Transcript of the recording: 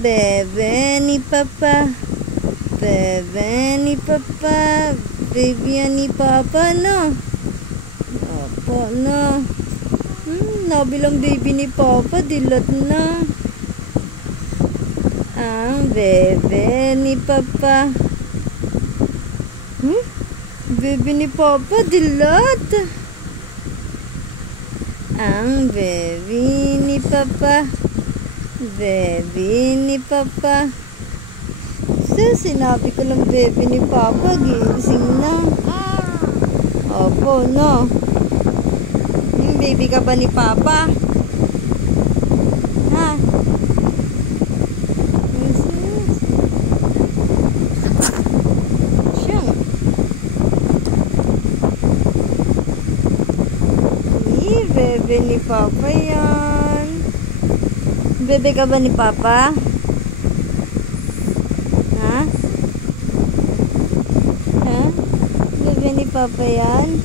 Bebe ni Papa. Bebe ni Papa. Baby yan ni Papa, no? Opo, no? Nabilang baby ni Papa, dilat na. Ang bebe ni Papa. Bebe ni Papa, dilat. Ang baby ni Papa. Baby ni Papa. So, sinabi ko ng baby ni Papa, gising na. Opo, no? Yung baby ka ba ni Papa? Ha? Yes, yes. Siya. Bebe ni Papa yan. Bebe ka ba ni Papa? Ha? Ha? Bebe ni Papa yan?